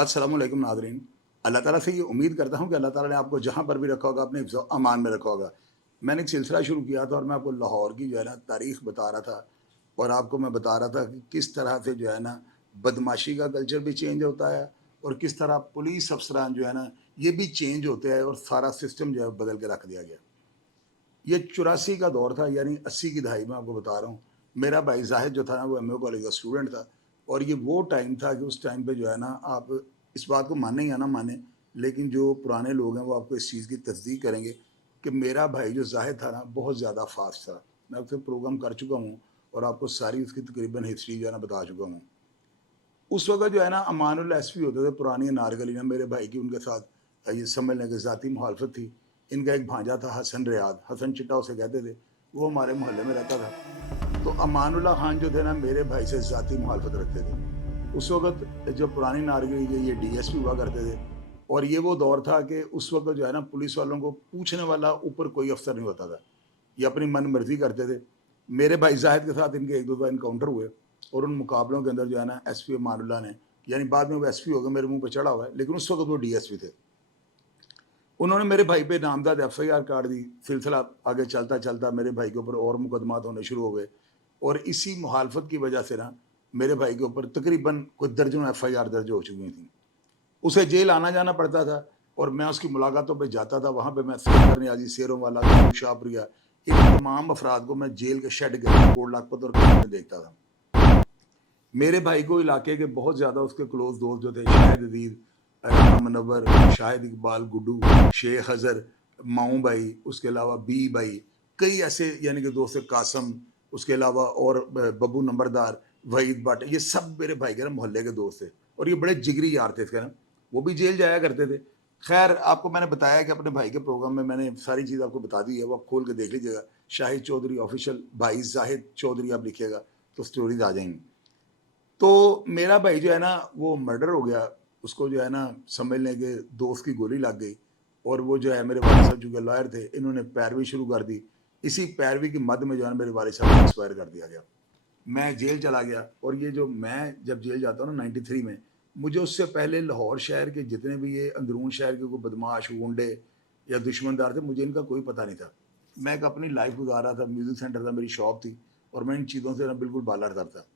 अस्सलाम वालेकुम नाज़रीन। अल्लाह ताला से ये उम्मीद करता हूँ कि अल्लाह ताला ने आपको जहाँ पर भी रखा होगा अपने हिफ्ज़ अमान में रखा होगा। मैंने एक सिलसिला शुरू किया था और मैं आपको लाहौर की जो है ना तारीख़ बता रहा था और आपको मैं बता रहा था कि किस तरह से जो है ना बदमाशी का कल्चर भी चेंज होता है और किस तरह पुलिस अफ़सरान जो है ना ये भी चेंज होते हैं और सारा सिस्टम जो है बदल के रख दिया गया। ये 84 का दौर था, यानी 80 की दहाई में आपको बता रहा हूँ। मेरा भाई ज़ाहिद जो था ना वो एमए कॉलेज का स्टूडेंट था और ये वो टाइम था कि उस टाइम पे जो है ना आप इस बात को माने या ना माने, लेकिन जो पुराने लोग हैं वो आपको इस चीज़ की तस्दीक करेंगे कि मेरा भाई जो ज़ाहिद था ना बहुत ज़्यादा फास्ट था। मैं उससे प्रोग्राम कर चुका हूँ और आपको सारी उसकी तकरीबन हिस्ट्री जो है ना बता चुका हूँ। उस वक़्त जो है ना अमानुल एसपी होते थे पुरानी अनारकली में, मेरे भाई की उनके साथ ये समझ लें कि ज़ाती मुखालफत थी। इनका एक भांजा था हसन रियाद, हसन चिट्टा उसे कहते थे, वो हमारे मोहल्ले में रहता था। तो अमानुल्लाह खान जो थे ना मेरे भाई से ज़ाती मुखालफत रखते थे। उस वक़्त जो पुरानी नारकली के ये डीएसपी हुआ करते थे और ये वो दौर था कि उस वक़्त जो है ना पुलिस वालों को पूछने वाला ऊपर कोई अफ़सर नहीं होता था। ये अपनी मन-मर्ज़ी करते थे। मेरे भाई ज़ाहिद के साथ इनके 1-2 बार एनकाउंटर हुए और उन मुकाबलों के अंदर जो है ना एसपी अमानुल्लाह ने, यानी बाद में वो एसपी हो गए, मेरे मुँह पे चढ़ा हुआ है, लेकिन उस वक़्त वो डीएसपी थे। उन्होंने मेरे भाई पे नामज़द एफआईआर काट दी। सिलसिला आगे चलता-चलता मेरे भाई के ऊपर और मुकदमात होने शुरू हो गए और इसी मुखालफत की वजह से ना मेरे भाई के ऊपर तकरीबन कोई दर्जनों एफआईआर दर्ज हो चुकी थी। उसे जेल आना-जाना पड़ता था और मैं उसकी मुलाकातों पे जाता था। वहाँ पे मैं सैयद नियाज़ी, शेरों वाला, शाहपुरिया, इन तमाम अफराद को मैं जेल के शेड के अंदर कोट लखपत और कैंट में देखता था। मेरे भाई को इलाके के बहुत ज़्यादा उसके क्लोज दोस्त जो थे, शाहिद अदील, राना मुनव्वर, शाहिद इकबाल, गुड्डू, शेख हज़र, माऊ भाई, उसके अलावा बी भाई, कई ऐसे यानी कि दोस्त, कासम, उसके अलावा और बब्बू नंबरदार, वहीद भट्ट, ये सब मेरे भाई के ना मोहल्ले के दोस्त थे और ये बड़े जिगरी यार थे इसके ना। वो भी जेल जाया करते थे। खैर आपको मैंने बताया कि अपने भाई के प्रोग्राम में मैंने सारी चीज़ आपको बता दी है, वो आप खोल के देख लीजिएगा। शाहिद चौधरी ऑफिशियल, भाई जाहिद चौधरी आप लिखिएगा तो स्टोरीज आ जाएंगी। तो मेरा भाई जो है ना वो मर्डर हो गया। उसको जो है ना समझ लें कि दोस्त की गोली लग गई और वो जो है मेरे वालिद साहब चूँकि लॉयर थे, इन्होंने पैरवी शुरू कर दी। इसी पैरवी की मद में जो है मेरे वालिद साहब को एक्सपायर कर दिया गया। मैं जेल चला गया और ये जो मैं जब जेल जाता हूँ ना 93 में, मुझे उससे पहले लाहौर शहर के जितने भी ये अंदरून शहर के कोई बदमाश, गुंडे या दुश्मनदार थे, मुझे इनका कोई पता नहीं था। मैं एक अपनी लाइफ गुजार रहा था, म्यूज़िक सेंटर था, मेरी शॉप थी और मैं इन चीज़ों से ना बिल्कुल बाला-तर था।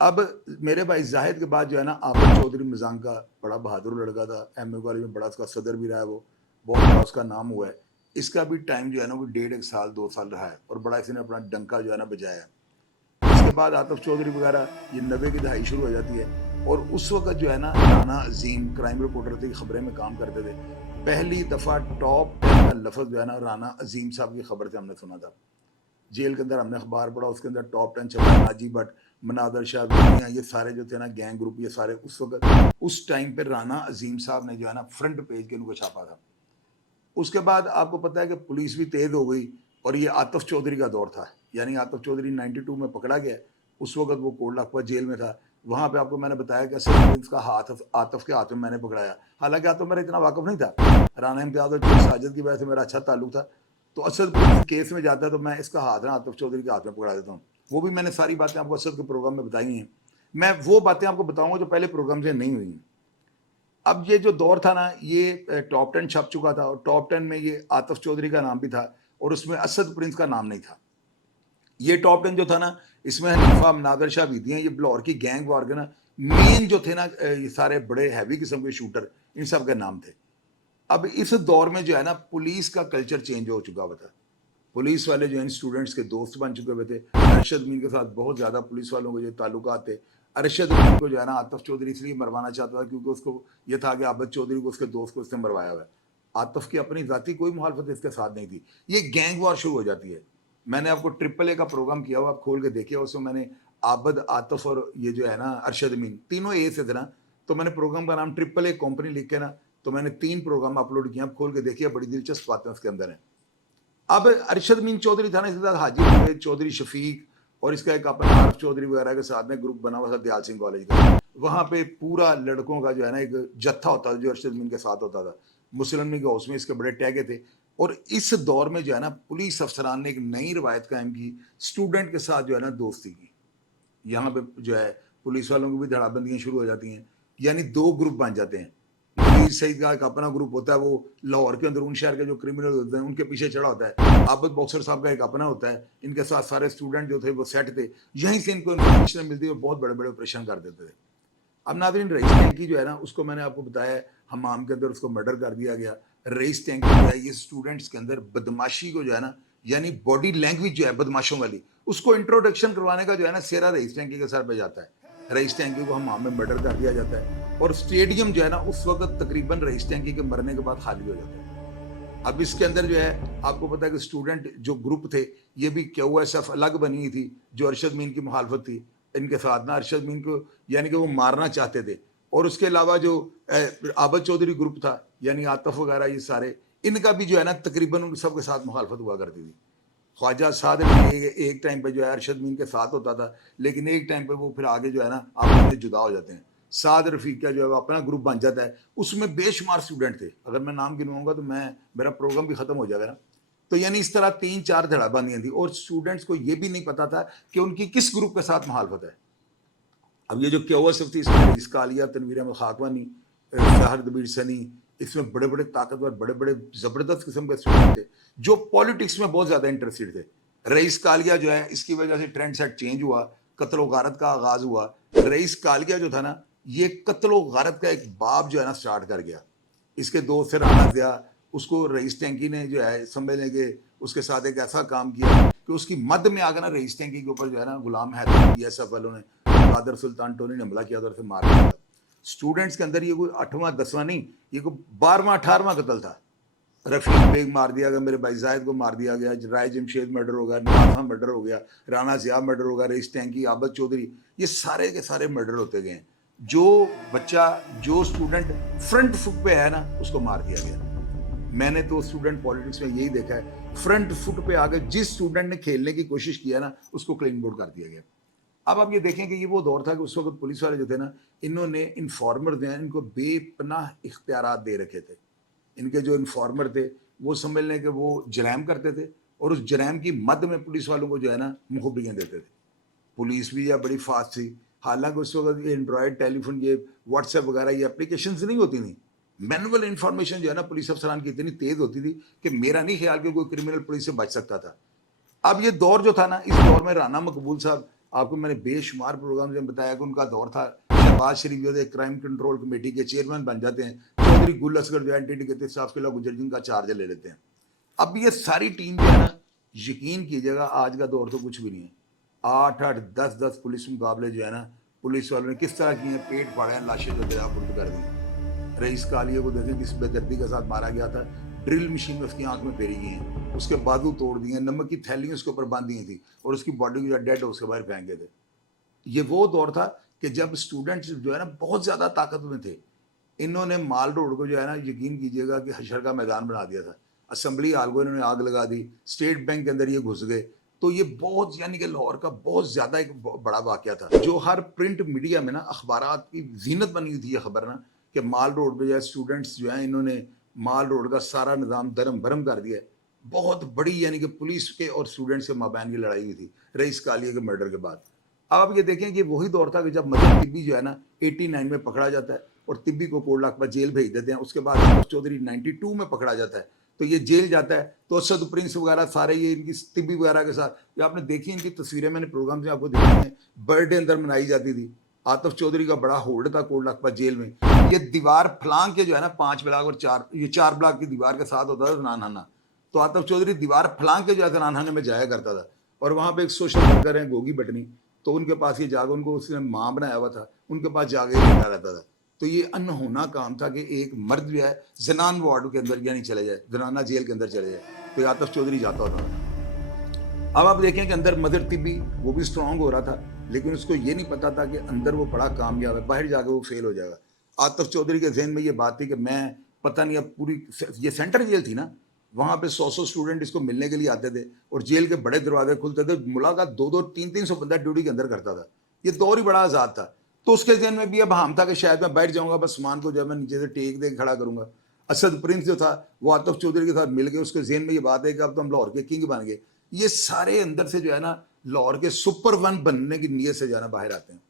अब मेरे भाई जाहिद के बाद जो है ना आबिद चौधरी मिज़ांग का बड़ा बहादुर लड़का था, एमए कॉलेज में बड़ा उसका सदर भी रहा है वो, बहुत बड़ा उसका नाम हुआ है। इसका भी टाइम जो है ना वो डेढ़ 1 साल 2 साल रहा है और बड़ा इसने अपना डंका जो है ना बजाया है। इसके बाद आतिफ चौधरी वगैरह ये 90 की दहाई शुरू हो जाती है और उस वक़्त जो है ना राना अज़ीम क्राइम रिपोर्टर थे, खबरें में काम करते थे। पहली दफ़ा टॉप 10 का लफ़्ज़ जो है ना राना अज़ीम साहब की खबर से हमने सुना था। जेल के अंदर हमने अखबार पढ़ा, उसके अंदर टॉप 10 छपा, नाजी भट्ट, मनादर शाह, दुनिया, ये सारे जो थे ना गैंग ग्रुप, ये सारे उस वक़्त उस टाइम पे राना अज़ीम साहब ने जो है ना फ्रंट पेज के उनको छापा था। उसके बाद आपको पता है कि पुलिस भी तेज़ हो गई और ये आतिफ चौधरी का दौर था। यानी आतिफ चौधरी 92 में पकड़ा गया। उस वक़्त वो कोट लखपत जेल में था। वहाँ पे आपको मैंने बताया कि असद का हाथ आतिफ के हाथ में मैंने पकड़ाया। हालाँकि आतिफ मेरा इतना वाक़िफ़ नहीं था। राना इम्तियाज़ और साजिद की वजह से मेरा अच्छा ताल्लुक था। तो असद केस में जाता है तो मैं इसका हाथ ना आतिफ चौधरी के हाथ में पकड़ा देता हूँ। वो भी मैंने सारी बातें आपको असद के प्रोग्राम में बताई हैं। मैं वो बातें आपको बताऊँगा जो पहले प्रोग्राम से नहीं हुई। अब ये जो दौर था ना ये टॉप 10 छप चुका था और टॉप 10 में ये आतिफ चौधरी का नाम भी था और उसमें असद प्रिंस का नाम नहीं था। ये टॉप 10 जो था ना इसमें हनीफा, मनादर शाह, विधियाँ, ये लाहौर की गैंग वार के ना मेन जो थे ना ये सारे बड़े हैवी किस्म के शूटर, इन सब के नाम थे। अब इस दौर में जो है ना पुलिस का कल्चर चेंज हो चुका हुआ था। पुलिस वाले जो हैं स्टूडेंट्स के दोस्त बन चुके हुए थे। अरशद मीर के साथ बहुत ज़्यादा पुलिस वालों के जो ताल्लुकात थे। अरशद मीर को जो है ना आतिफ चौधरी इसलिए मरवाना चाहता था क्योंकि उसको ये था कि आबिद चौधरी को उसके दोस्त को इसने मरवाया हुआ है। आतिफ की अपनी ज़ाती कोई मुखालफत इसके साथ नहीं थी। ये गैंग वॉर शुरू हो जाती है। मैंने आपको ट्रिपल ए का प्रोग्राम किया हुआ, आप खोल के देखिए, उसमें मैंने आबिद, आतिफ और ये जो है ना अरशद मीर तीनों ए से थे ना, तो मैंने प्रोग्राम का नाम ट्रिपल ए कंपनी लिख के ना तो मैंने 3 प्रोग्राम अपलोड किए, आप खोल के देखिए, बड़ी दिलचस्प बातें उसके अंदर हैं। अब अरशद मीन चौधरी था ना, इसके साथ हाजी जुबैद चौधरी, शफीक और इसका एक अपना आरिफ चौधरी वगैरह के साथ में ग्रुप बना हुआ था दयाल सिंह कॉलेज का। वहाँ पे पूरा लड़कों का जो है ना एक जत्था होता था जो अरशद मीन के साथ होता था। मुस्लिम लीग हाउस में इसके बड़े टैगे थे और इस दौर में जो है ना पुलिस अफसरान ने एक नई रवायत कायम की, स्टूडेंट के साथ जो है ना दोस्ती की। यहाँ पे जो है पुलिस वालों की भी धड़ाबंदियाँ शुरू हो जाती हैं। यानी 2 ग्रुप बन जाते हैं। नवीर सईद का एक अपना ग्रुप होता है, वो लाहौर के अंदर उन शहर के जो क्रिमिनल होते हैं उनके पीछे चढ़ा होता है। आबद बॉक्सर साहब का एक अपना होता है, इनके साथ सारे स्टूडेंट जो थे वो सेट थे, यहीं से इनको इन्फॉर्मेशन मिलती है और बहुत बड़े-बड़े ऑपरेशन कर देते थे। अब नाज़रीन, रईस टैंकी जो है ना, उसको मैंने आपको बताया है, हमाम के अंदर उसको मर्डर कर दिया गया। रईस टैंकी जो है, ये स्टूडेंट्स के अंदर बदमाशी को जो है ना, यानी बॉडी लैंग्वेज जो है बदमाशों वाली, उसको इंट्रोडक्शन करवाने का जो है ना सेरा रईस टैंकी के सर पे जाता है। रईस टैंकी को हमाम में मर्डर कर दिया जाता है और स्टेडियम जो है ना उस वक्त तकरीबन रईस टैंकी के मरने के बाद खाली हो जाता है। अब इसके अंदर जो है आपको पता है कि स्टूडेंट जो ग्रुप थे, ये भी QSF अलग बनी हुई थी, जो अरशद मीन की मुखालफत थी इनके साथ ना, अरशद मीन को यानी कि वो मारना चाहते थे। और उसके अलावा जो आबद चौधरी ग्रुप था, यानी आतफ वगैरह, ये सारे, इनका भी जो है ना तकरीबन उन सब के साथ मुखालफत हुआ करती थी। ख्वाजा साद एक टाइम पे जो है अरशद मीन के साथ होता था, लेकिन एक टाइम पे वो फिर आगे जो है ना आपस में जुदा हो जाते हैं। साद रफीक का जो है अपना ग्रुप बन जाता है, उसमें बेशुमार स्टूडेंट थे, अगर मैं नाम गिनवाऊंगा तो मेरा प्रोग्राम भी खत्म हो जाएगा ना। तो यानी इस तरह 3-4 धड़ाबंदियां थी और स्टूडेंट्स को ये भी नहीं पता था कि उनकी किस ग्रुप के साथ मुखालफत है। अब ये जो QSF थी, इसमें इसका आलिया, तनवीर अहमद खाकवानी, साहर दबीर सनी, इसमें बड़े बड़े ताकतवर, बड़े बड़े ज़बरदस्त किस्म के स्टूडेंट थे जो पॉलिटिक्स में बहुत ज़्यादा इंटरेस्टेड थे। रईस कालिया जो है, इसकी वजह से ट्रेंड सेट चेंज हुआ, कत्ल व गारत का आगाज़ हुआ। रईस कालिया जो था ना, ये कत्ल व गारत का एक बाब जो है ना स्टार्ट कर गया। इसके दोस्त से राना दिया, उसको रईस टैंकी ने जो है समझने के उसके साथ एक ऐसा काम किया कि उसकी मद में आकर ना रईस टैंकी के ऊपर जो है ना गुलाम हैदर BSF वालों ने, कादर सुल्तान टोनी ने हमला किया और उसे मार दिया। स्टूडेंट्स के अंदर ये कोई 8वां 10वां नहीं, ये कोई 12वां 18वां कत्ल था। रफीक बेग मार दिया गया, मेरे भाई जायद को मार दिया गया, राय जमशेद मर्डर हो गया, नवाज मर्डर हो गया, राना ज़िया मर्डर हो गया, रईस टैंकी, आबद चौधरी, ये सारे के सारे मर्डर होते गए। जो बच्चा, जो स्टूडेंट फ्रंट फुट पे है ना, उसको मार दिया गया। मैंने तो स्टूडेंट पॉलिटिक्स में यही देखा है, फ्रंट फुट पे आगे जिस स्टूडेंट ने खेलने की कोशिश किया ना, उसको क्लीन बोर्ड कर दिया गया। अब आप ये देखें कि ये वो दौर था कि उस वक्त पुलिस वाले जो थे ना, इन्होंने इन्फॉर्मर जो हैं इनको बेपनाह इख्तियारात दे रखे थे। इनके जो इन्फॉर्मर थे वो समझ लें कि वो जराइम करते थे और उस जराइम की मद में पुलिस वालों को जो है ना मुखबिरियाँ देते थे। पुलिस भी या बड़ी फास्ट थी, हालांकि उस वक्त ये एंड्रॉयड टेलीफोन, ये व्हाट्सएप वगैरह ये एप्लीकेशंस नहीं होती थी। मैनुअल इंफॉर्मेशन जो है ना पुलिस अफसरान की इतनी तेज़ होती थी कि मेरा नहीं ख्याल कि कोई क्रिमिनल पुलिस से बच सकता था। अब ये दौर जो था ना, इस दौर में राना मकबूल साहब, आपको मैंने बेशुमार प्रोग्राम में बताया कि उनका दौर था। शहबाज शरीफ जो थे क्राइम कंट्रोल कमेटी के चेयरमैन बन जाते हैं, चौधरी गुल असगर जो एंटी डिकेटिव साहब के गुजर जिनका चार्ज ले लेते हैं। अब ये सारी टीम जो है ना, यकीन कीजिएगा आज का दौर तो कुछ भी नहीं है। 8-8, 10-10 पुलिस मुकाबले जो है ना, पुलिस वालों ने किस तरह किए, पेट फाड़े हैं, लाशें जो दरिया पुर्द कर दी। रईस कालिया को देखें किस बेदर्दी के साथ मारा गया था, ड्रिल मशीन में उसकी आंख में फेरी गई हैं, उसके बाजू तोड़ दिए, नमक की थैलियाँ उसके ऊपर बांधी थी और उसकी बॉडी को जो डेड हो उसके बाहर फेंक गए थे। ये वो दौर था कि जब स्टूडेंट्स जो है ना बहुत ज़्यादा ताकत में थे। इन्होंने माल रोड को जो है ना, यकीन कीजिएगा कि हशर का मैदान बना दिया था। असेंबली हाल को इन्होंने आग लगा दी, स्टेट बैंक के अंदर ये घुस गए। तो ये बहुत, यानी कि लाहौर का बहुत ज़्यादा एक बड़ा वाक़या था, जो हर प्रिंट मीडिया में ना अखबारात की जीनत बनी हुई थी ये खबर ना, कि माल रोड पे जो है स्टूडेंट्स जो हैं, इन्होंने माल रोड का सारा निज़ाम दरम भरम कर दिया है। बहुत बड़ी, यानी कि पुलिस के और स्टूडेंट्स के माबैन की लड़ाई हुई थी रईस कालिया के मर्डर के बाद। अब आप ये देखें कि वही दौर था कि जब मदन तिब्बी जो है ना 89 में पकड़ा जाता है और तिब्बी को कोट लाख पर जेल भेज देते हैं। उसके बाद आतिफ चौधरी 92 में पकड़ा जाता है, तो ये जेल जाता है। तो असद प्रिंस वगैरह सारे ये इनकी तिब्बी वगैरह के साथ, ये आपने देखी इनकी तस्वीरें, मैंने प्रोग्राम से आपको दिखाई हैं, बर्थडे अंदर मनाई जाती थी। आतिफ चौधरी का बड़ा होल्ड था कोट लाख पर जेल में। ये दीवार फलांग के जो है ना 5 ब्लॉक और 4 ब्लॉक की दीवार के साथ होता था जनानखाना। तो आतिफ चौधरी दीवार फलांग के जो है जनानखाने में जाया करता था और वहाँ पे एक सोशल वर्कर हैं गोगी बटनी, तो उनके पास ये जाकर, उनको उसने माँ बनाया हुआ था, उनके पास जाके लेटा रहता था। तो ये अनहोना काम था कि एक मर्द जो है जनान वार्ड के अंदर यानी चले जाए, जनाना जेल के अंदर चले जाए, तो आतिफ चौधरी जाता होता था। अब आप देखें कि अंदर मदर तिब्बी वो भी स्ट्रांग हो रहा था, लेकिन उसको ये नहीं पता था कि अंदर वो बड़ा कामयाब है, बाहर जाकर वो फेल हो जाएगा। आतिफ चौधरी के जहन में ये बात थी कि मैं पता नहीं, अब पूरी ये सेंट्रल जेल थी ना, वहाँ पे 100 स्टूडेंट इसको मिलने के लिए आते थे और जेल के बड़े दरवाजे खुलते थे, मुलाकात 2-2, 300 बंदा ड्यूटी के अंदर करता था। ये दौर ही बड़ा आज़ाद था। तो उसके जहन में भी अब हम था कि शायद मैं बैठ जाऊँगा, बस सामान को जो है मैं नीचे से टेक दे खड़ा करूँगा। असद प्रिंस जो था वो आतिफ चौधरी के साथ मिल गए, उसके जहन में ये बात है कि अब तो हम लाहौर के किंग बन गए। ये सारे अंदर से जो है ना लाहौर के सुपर वन बनने की नीयत से जो है ना बाहर आते हैं।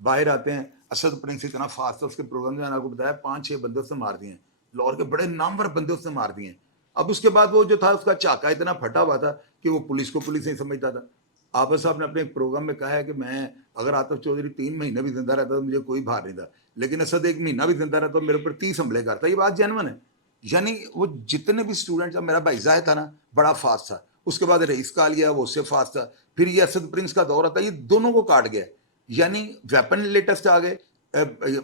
باہر آتے ہیں. اسد پرنس اتنا فاسٹ تھا, اس کے پروگرام میں نے آپ کو بتایا 5-6 بندے اس نے مار دیے ہیں, لاہور کے بڑے نامور بندے اس نے مار دیے ہیں. اب اس کے بعد وہ جو تھا اس کا چاکا اتنا پھٹا ہوا تھا کہ وہ پولیس کو پولیس نہیں سمجھتا تھا. آبد صاحب نے اپنے ایک پروگرام میں کہا ہے کہ میں اگر عاطف چودھری 3 مہینے بھی زندہ رہتا تو مجھے کوئی بھار نہیں تھا, لیکن اسد 1 مہینہ بھی زندہ رہتا تو میرے اوپر 30 حملے کرتا. یہ بات جینون ہے. یعنی وہ جتنے بھی اسٹوڈنٹ تھا, میرا بھائی زاہد تھا نا, بڑا فاسٹ تھا, اس کے بعد رئیس کا لیا وہ اس سے فاسٹ تھا, پھر یہ اسد پرنس کا دور تھا, یہ دونوں کو کاٹ گیا. یعنی ویپن لیٹسٹ آ گئے,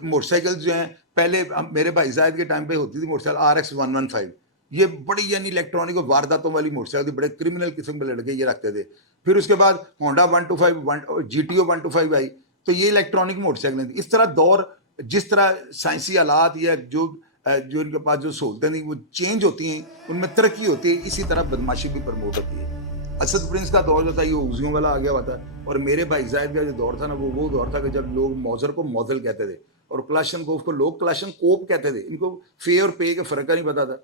موٹر سائیکل جو ہیں پہلے میرے بھائی زاہد کے ٹائم پہ ہوتی تھی موٹر سائیکل RX 115, یہ بڑی یعنی الیکٹرانک وارداتوں والی موٹر سائیکل تھی, بڑے کرمنل قسم کے لڑکے یہ رکھتے تھے. پھر اس کے بعد ہونڈا 125 GTO 125 آئی, تو یہ الیکٹرانک موٹر سائیکلیں تھیں. اس طرح دور جس طرح سائنسی آلات یا جو ان کے پاس جو سہولتیں تھیں وہ چینج ہوتی ہیں, ان میں ترقی ہوتی ہے, اسی طرح بدماشی بھی پروموٹ ہوتی ہے. اسد پرنس کا دور جو تھا یہ اوزیوں والا آ گیا ہوا تھا, اور میرے بھائی زاہد کا جو دور تھا نا وہ دور تھا کہ جب لوگ موزر کو موزل کہتے تھے اور کلاشن کوف کو لوگ کلاشن کوپ کہتے تھے. ان کو فے اور پے کا فرق کا نہیں پتا تھا.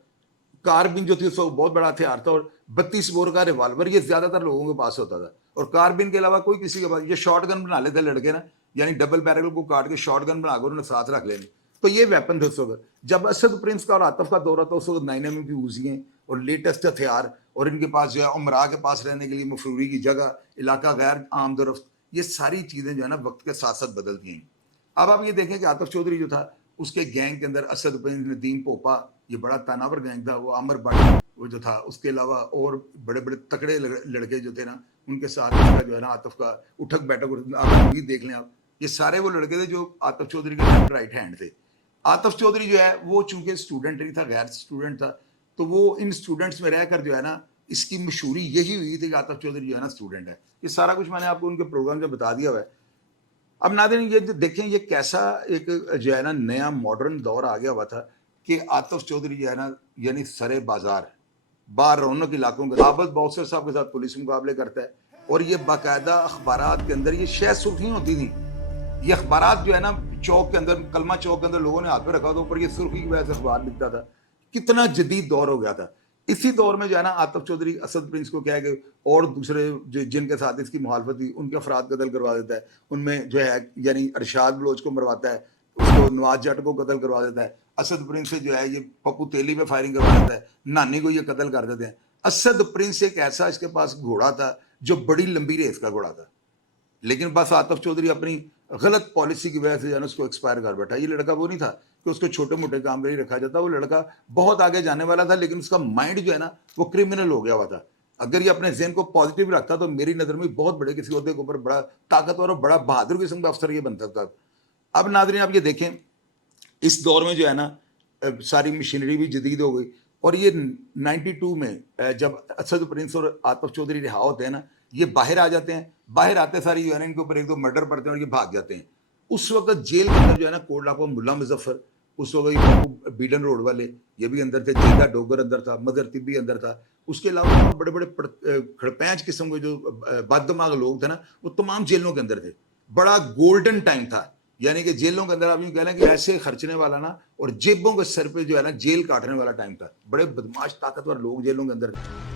کاربین جو تھی اس کو بہت بڑا ہتھیار تھا, اور 32 بور کا ریوالور یہ زیادہ تر لوگوں کے پاس ہوتا تھا, اور کاربین کے علاوہ کوئی کسی کے پاس. یہ شارٹ گن بنا لیتے لڑکے نا, یعنی ڈبل بیرل کو کاٹ کے شارٹ گن بنا کر انہوں نے ساتھ رکھ لینی. تو یہ ویپن تھے اس وقت. جب اسد پرنس کا اور عاطف کا دورہ تھا اس وقت 9mm کی اوزیاں اور لیٹسٹ ہتھیار, اور ان کے پاس جو ہے عمرا کے پاس رہنے کے لیے مفروری کی جگہ, علاقہ غیر عام درفت, یہ ساری چیزیں جو ہے نا وقت کے ساتھ ساتھ بدلتی ہیں. اب آپ یہ دیکھیں کہ عاطف چودھری جو تھا اس کے گینگ کے اندر اسد پرنس, ندیم پوپا, یہ بڑا تاناور گینگ تھا, وہ عامر بٹ وہ جو تھا, اس کے علاوہ اور بڑے بڑے تکڑے لڑکے جو تھے نا ان کے ساتھ جو ہے نا عاطف کا اٹھک بیٹھک آپ دیکھ لیں آپ, یہ سارے وہ لڑکے تھے جو عاطف چودھری کے لیفٹ رائٹ ہینڈ تھے. عاطف چودھری جو ہے وہ چونکہ اسٹوڈنٹ نہیں تھا, غیر اسٹوڈنٹ تھا, تو وہ ان اسٹوڈنٹس میں رہ کر جو ہے نا اس کی مشہوری یہی ہوئی تھی کہ عاطف چودھری جو ہے نا اسٹوڈنٹ ہے. یہ سارا کچھ میں نے آپ کو ان کے پروگرام میں بتا دیا ہوا ہے. اب ناظرین یہ دیکھیں یہ کیسا ایک جو ہے نا نیا ماڈرن دور آ گیا ہوا تھا کہ عاطف چودھری جو ہے نا یعنی سرے بازار بار رونق علاقوں کے عابد باؤسر صاحب کے ساتھ پولیس مقابلے کرتا ہے, اور یہ باقاعدہ اخبارات کے اندر یہ شہ سرخیاں ہوتی تھیں. یہ اخبارات جو ہے نا چوک کے اندر, کلمہ چوک کے اندر لوگوں نے ہاتھ پہ رکھا تھا اوپر, یہ سرخی کی وجہ سے اخبار لکھتا تھا. کتنا جدید دور ہو گیا تھا. اسی دور میں جو ہے نا عاطف چودھری اسد پرنس کو کہہ کہ اور دوسرے جن کے ساتھ اس کی مخالفت تھی ان کے افراد قتل کروا دیتا ہے. ان میں جو ہے یعنی ارشاد بلوچ کو مرواتا ہے, اس کو نواز جٹ کو قتل کروا دیتا ہے. اسد پرنس سے جو ہے یہ پپو تیلی پہ فائرنگ کروا دیتا ہے, نانی کو یہ قتل کر دیتے ہیں. اسد پرنس ایک ایسا اس کے پاس گھوڑا تھا جو بڑی لمبی ریس کا گھوڑا تھا, لیکن بس عاطف چودھری اپنی غلط پالیسی کی وجہ سے جو ہے نا اس کو ایکسپائر کر بیٹھا. یہ لڑکا وہ نہیں تھا کہ اس کو چھوٹے موٹے کام کے لیے رکھا جاتا, وہ لڑکا بہت آگے جانے والا تھا, لیکن اس کا مائنڈ جو ہے نا وہ کرمنل ہو گیا ہوا تھا. اگر یہ اپنے ذہن کو پازیٹیو رکھتا تو میری نظر میں بہت بڑے کسی عہدے کے اوپر بڑا طاقتور اور بڑا بہادر قسم کا افسر یہ بن سکتا. اب ناظرین آپ یہ دیکھیں اس دور میں جو ہے نا ساری مشینری بھی جدید ہو گئی, اور یہ 92 میں جب اسد پرنس اور عاطف چودھری رہا ہوتے ہیں نا, یہ باہر آ جاتے ہیں. باہر آتے ساری جو ہے نا ان کے اوپر 1-2 مرڈر پڑتے ہیں اور یہ بھاگ جاتے ہیں. اس وقت جیل کے اندر جو ہے نا کوٹ لاکھوں ملا مظفر, اس وقت یہ بیڈن روڈ والے یہ بھی اندر تھے, جیدہ ڈوگر اندر تھا, مدر طبی اندر تھا. اس کے علاوہ بڑے بڑے کھڑپینچ قسم کے جو بد دماغ لوگ تھے نا وہ تمام جیلوں کے اندر تھے. بڑا گولڈن ٹائم تھا, یعنی کہ جیلوں کے اندر آپ یوں کہہ لیں کہ ایسے خرچنے والا نا اور جیبوں کے سر پہ جو ہے نا جیل کاٹنے والا ٹائم تھا. بڑے بدماش طاقتور لوگ جیلوں کے اندر تھے.